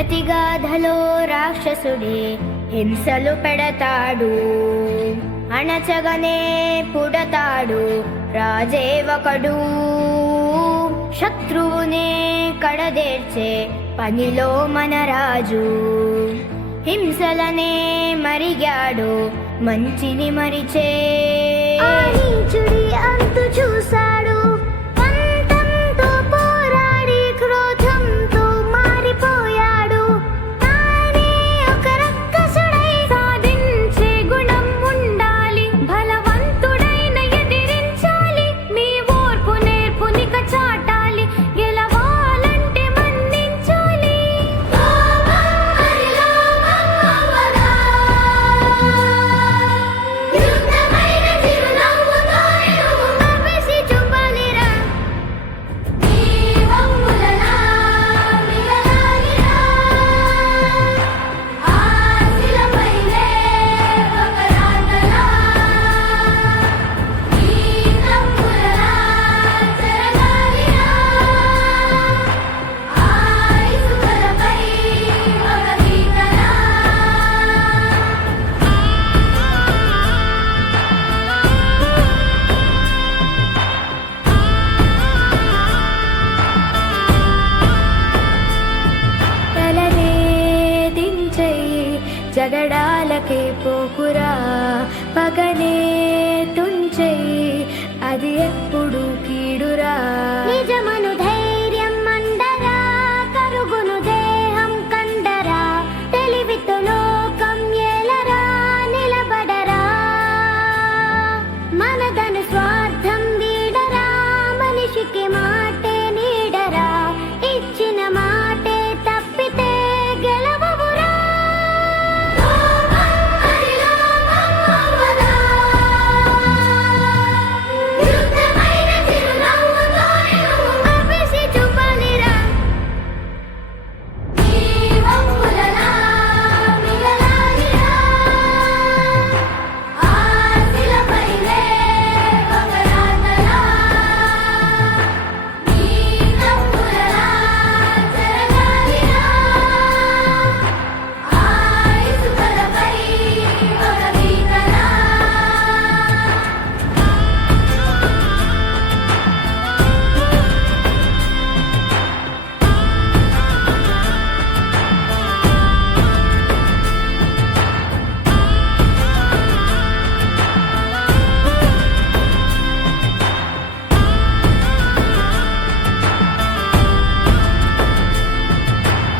ప్రతిగాధలో రాక్షసుడే హింసలు పెడతాడు, అణచగనే పుడతాడు రాజే ఒకడు. శత్రువునే కడదేర్చే పనిలో మన రాజు, హింసలనే మరిగాడు మంచిని మరిచే. ఆ నీచుడి అంతు చూశాడు, పంతంతో పోరాడి క్రోధంతో మారిపోయాడు. తానే ఒక రక్కసుడై సాధించే గుణం ఉండాలి, బలవంతుడైన ఎదిరించాలి. మీ ఓర్పు నేర్పునిక చాటాలి, గెలవాలంటే మన్నించాలి. జగడాలకే పోకురా, పగనే తుంచెయ్యి, అది ఎప్పుడు